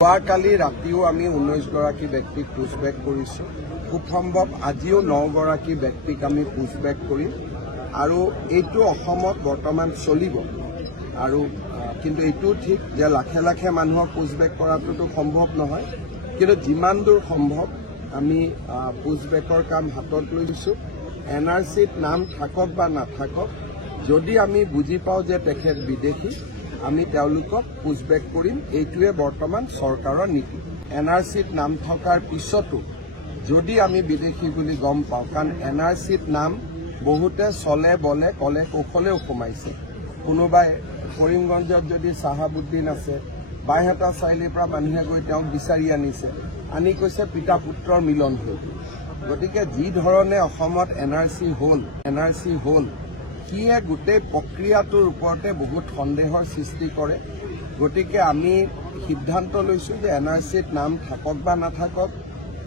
যোৱাকালি ৰাতিও আমি 19 গৰাকী ব্যক্তিক পুছবেক কৰিছোঁ। খুব সম্ভৱ আজিও 9 গৰাকী ব্যক্তিক আমি পুছবেক কৰিম আৰু এইটো অসমত বৰ্তমান চলিব। আৰু কিন্তু এইটো ঠিক যে লাখে লাখে মানুহক পুছবেক কৰাটোতো সম্ভৱ নহয়, কিন্তু যিমান দূৰ সম্ভৱ আমি পুছবেকৰ কাম হাতত লৈছোঁ। NRCত নাম থাকক বা নাথাকক, যদি আমি বুজি পাওঁ যে তেখেত বিদেশী, আমি তেওঁলোকক পুছবেক কৰিম। এইটোৱে বৰ্তমান চৰকাৰৰ নীতি। NRCত নাম থকাৰ পিছতো যদি আমি বিদেশী বুলি গম পাওঁ, কাৰণ NRCত নাম বহুতে চলে বলে কলে কৌশলেও সোমাইছে। কোনোবাই কৰিমগঞ্জত যদি চাহাবুদ্দিন আছে, বাইহাটা চাৰিআলিৰ পৰা মানুহে গৈ তেওঁক বিচাৰি আনিছে, আনি কৈছে পিতা পুত্ৰৰ মিলন হ'ল। গতিকে যি ধৰণে অসমত NRC হ'ল সিয়ে গোটেই প্ৰক্ৰিয়াটোৰ ওপৰতে বহুত সন্দেহৰ সৃষ্টি কৰে। গতিকে আমি সিদ্ধান্ত লৈছোঁ যে NRCত নাম থাকক বা নাথাকক,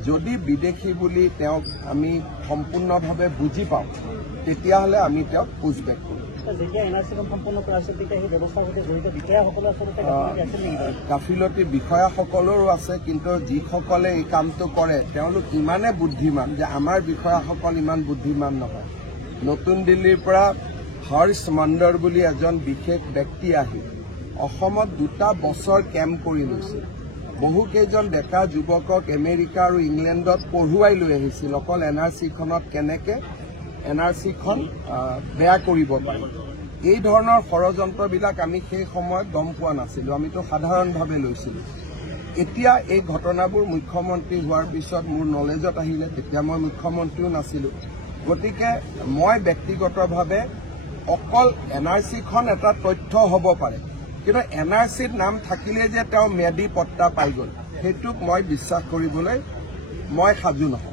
যদি বিদেশী বুলি তেওঁক আমি সম্পূৰ্ণভাৱে বুজি পাওঁ, তেতিয়াহ'লে আমি তেওঁক পুছবেক কৰিম। গাফিলতি বিষয়াসকলৰো আছে, কিন্তু যিসকলে এই কামটো কৰে তেওঁলোক ইমানে বুদ্ধিমান যে আমাৰ বিষয়াসকল ইমান বুদ্ধিমান নহয়। নতুন দিল্লীৰ পৰা হৰ্ষ মণ্ডৰ বুলি এজন বিশেষ ব্যক্তি আহি অসমত 2টা বছৰ কেম্প কৰি লৈছিল। বহুকেইজন ডেকা যুৱকক আমেৰিকা আৰু ইংলেণ্ডত পঢ়ুৱাই লৈ আহিছিল অকল NRCখনত কেনেকে NRCখন বেয়া কৰিব পাৰি। এই ধৰণৰ ষড়যন্ত্ৰবিলাক আমি সেই সময়ত গম পোৱা নাছিলোঁ, আমিতো সাধাৰণভাৱে লৈছিলোঁ। এতিয়া এই ঘটনাবোৰ মুখ্যমন্ত্ৰী হোৱাৰ পিছত মোৰ নলেজত আহিলে, তেতিয়া মই মুখ্যমন্ত্ৰীও নাছিলোঁ। গতিকে মই ব্যক্তিগতভাৱে অকল NRCখন এটা তথ্য হ'ব পাৰে, কিন্তু NRCত নাম থাকিলে যে তেওঁ ম্যাদী পট্টা পাই গ'ল, সেইটোক মই বিশ্বাস কৰিবলৈ মই সাজু নহয়।